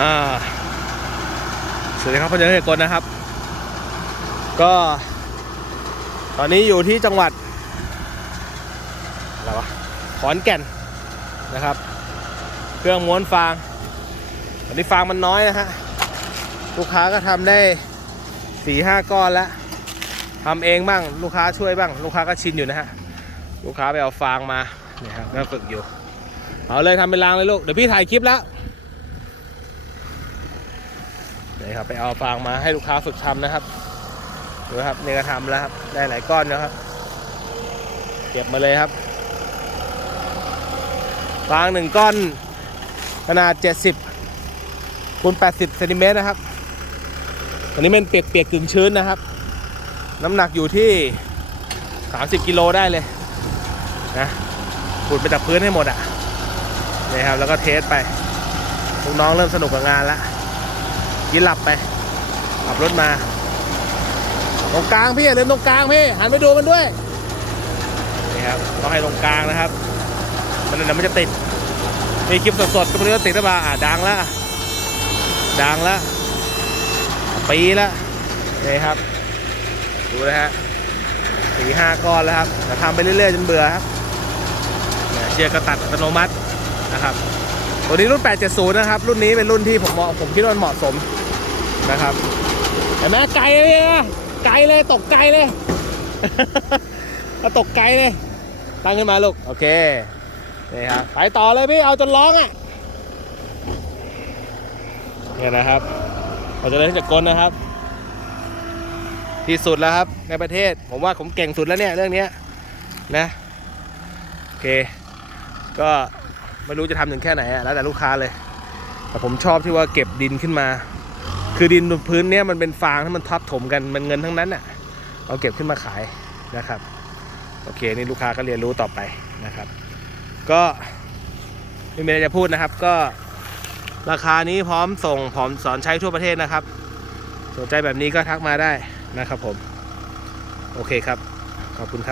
อ่าสวัสดีครับพ่อเจริญเอกลนะครับ ก็ ตอนนี้อยู่ที่จังหวัดอะไรวะขอนแก่นนะครับ เครื่องม้วนฟางตอนนี้ฟางมันน้อยนะฮะลูกค้าก็ทำได้สี่ห้าก้อนแล้วทำเองบ้างลูกค้าช่วยบ้าง ลูกค้าก็ชินอยู่นะฮะลูกค้าไปเอาฟางมาเนี่ยครับก็ฝึกอยู่ เอาเลยทำเป็นรางเลยลูก เดี๋ยวพี่ถ่ายคลิปแล้ว นี่ครับไปเอาฟางมาให้ลูกค้าฝึกทำนะครับดูครับนี่ก็ทำแล้วครับได้หลายก้อนแล้วครับเก็บมาเลยครับ ฟางหนึ่งก้อน ขนาด 70คูณ80เซนติเมตรนะครับ อันนี้เป็นเปียกเปียกๆกึ่งชื้นนะครับ น้ำหนักอยู่ที่ 30กิโลได้เลยนะขุดไปจากพื้นให้หมดอะนี่ครับแล้วก็เทสไปลูกน้องเริ่มสนุกกับงานแล้ว กินหลับไป ขับรถมา ตรงกลางพี่อย่าลืมตรงกลางพี่หันไปดูมันด้วยนี่ครับต้องให้ตรงกลางนะครับ มันเดี๋ยวมันจะติดมีคลิปสดๆก็ไม่รู้ว่าติดหรือเปล่าอะดังแล้วดังแล้วปีแล้วนี่ครับ ดูนะฮะสี่ห้าก้อนแล้วครับแต่ทำไปเรื่อยๆจนเบื่อครับเนี่ยเชียร์กระตัดอัตโนมัตินะครับ ตัวนี้รุ่น 870 นะครับ รุ่นนี้เป็นรุ่นที่ผมเหมาะผมคิดว่ามันเหมาะสม นะครับเห็นไหมไกลเลยนะไกลเลยตกไกลเลยก็ตกไกลเลย ตั้งขึ้นมาลูก โอเคนี่ครับไปต่อเลยพี่ เอาจนร้องอะเนี่ยนะครับ เราจะเล่นจากกลนะครับ ที่สุดแล้วครับ ในประเทศ ผมว่าผมเก่งสุดแล้วเนี่ยเรื่องนี้นะโอเค ก็ไม่รู้จะทำถึงแค่ไหนแล้วแต่ลูกค้าเลย แต่ผมชอบที่ว่าเก็บดินขึ้นมา คือดินพื้นเนี้ยมันเป็นฟางที่มันทับถมกันมันเงินทั้งนั้นอะเอาเก็บขึ้นมาขายนะครับ โอเคนี่ลูกค้าก็เรียนรู้ต่อไปนะครับ ก็ไม่มีอะไรจะพูดนะครับ ก็ราคานี้พร้อมส่งพร้อมสอนใช้ทั่วประเทศนะครับ สนใจแบบนี้ก็ทักมาได้นะครับผม โอเคครับ ขอบคุณครับ